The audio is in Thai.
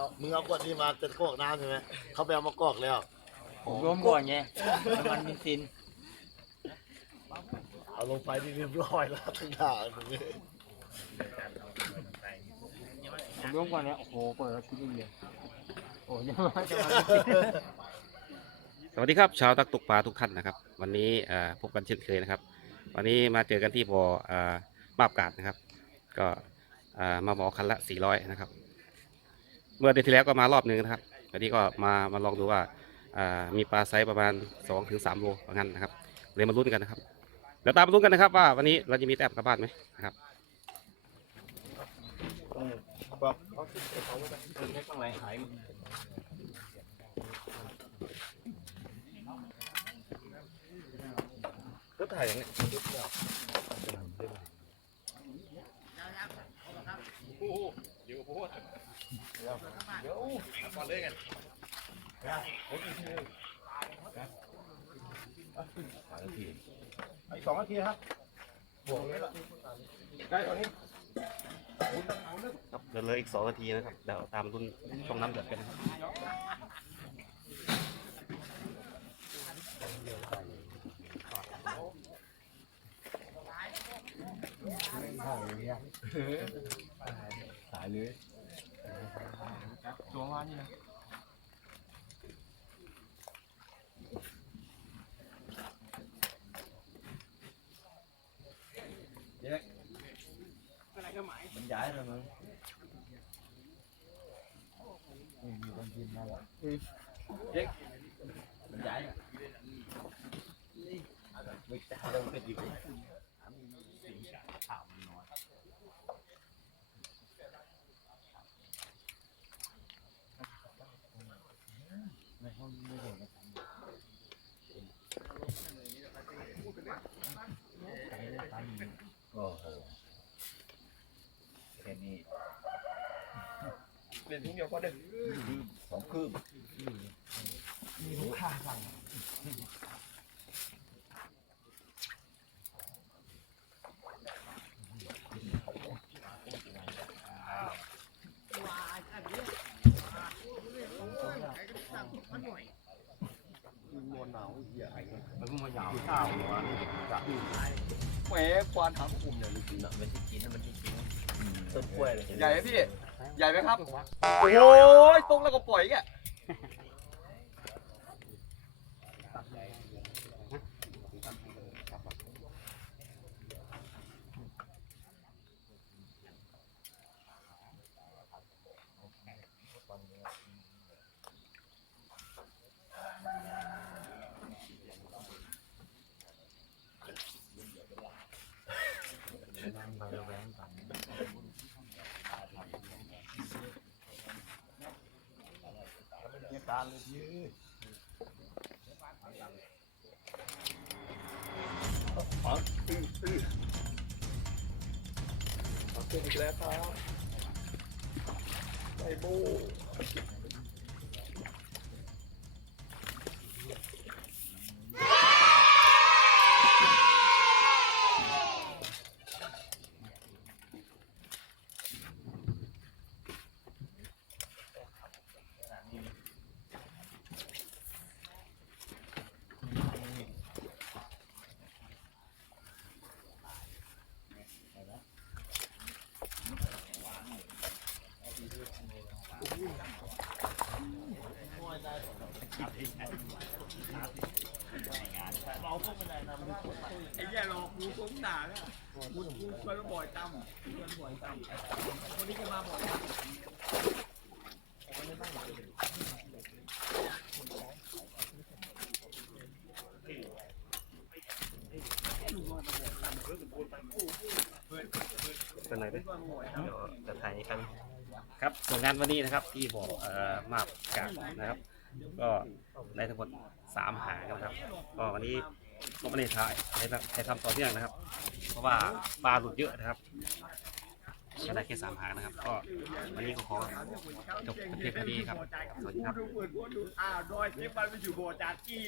เอามึงเอาขวดนี้มาจะกรอกน้ำใช่ไหมเขาไปเอามากรอกแล้ว ผมรวมก่อนไงน้ำมันเบนซินเอาลงไปที่เรียบร้อยแล้วทั้งด่ามึงเลยผมรวมก่อนเนี่ยโอ้โหเปิดแล้วคิดเดียวโอ้ยยังไม่จะมาสวัสดีครับชาวตักตกปลาทุกท่านนะครับ วันนี้เอ่อพบกันเช่นเคยนะครับ วันนี้มาเจอกันที่บ่อเอ่อมาบกาดนะครับ ก็เอ่อมาหมอคันละ400นะครับ เมื่อเดือนที่แล้วก็มารอบหนึ่งนะครับวันนี้ก็มามาลองดูว่าามีปลาไซส์ประมาณ2-3ถึงโลว่างั้นนะครับเลยมาลุ้นกันนะครับเดี๋ยวตามมาลุ้นกันนะครับว่าวันนี้เราจะมีแต้มกลับบ้านไหมนะครับบอกเขาคิดเขาว่าจะให้ข้างในหายก็ถ่ายอย่างนี้ อีกสองนาทีครับเดี๋ยวเลยอีกสองนาทีนะครับ เดี๋ยวตามรุ่นช่องน้ำเดือดกันนะครับตัวว่านี่นะมันย้ายแล้วมึงมันใหญ่ไม่ตายแล้วเป็นอยู่ โอ้โหแค่นี้เปลี่ยนทุกเดียวก็ได้สองคืบมันก็มาหยาบข้าวมัน แหมควานหางกลุ่มใหญ่เลยจริงนะมันที่กินนะมันที่กินต้นกล้วยเลยใหญ่ไหมพี่ ใหญ่ไหมครับ โอ้ยตรงแล้วก็ปล่อยแก การเลยยืดเอาขึ้นอีกแล้วครับไอ้บูารอะกูกูชวนบ่อยตั้มชวนบ่อยตั้มคนนี้จะมาบ่อยเป็นไรไหมเดี๋ยวจะถ่ายกันครับส่วนงานวันนี้นะครับที่บ่อเอ่อมาบกาดนะครับ ก็ได้ทั้งหมดสามหางนะครับก็วันนี้ ก็ไม่ได้ถ่ายให้ทำให้ทำต่อเนื่องนะครับ เพราะว่าปลาหลุดเยอะนะครับก็ได้แค่สามหางนะครับ ก็วันนี้ก็ขอจบเพียงเท่านี้ครับ สวัสดีครับดอ้าวดยเทปมันไปอยู่โบจากกี้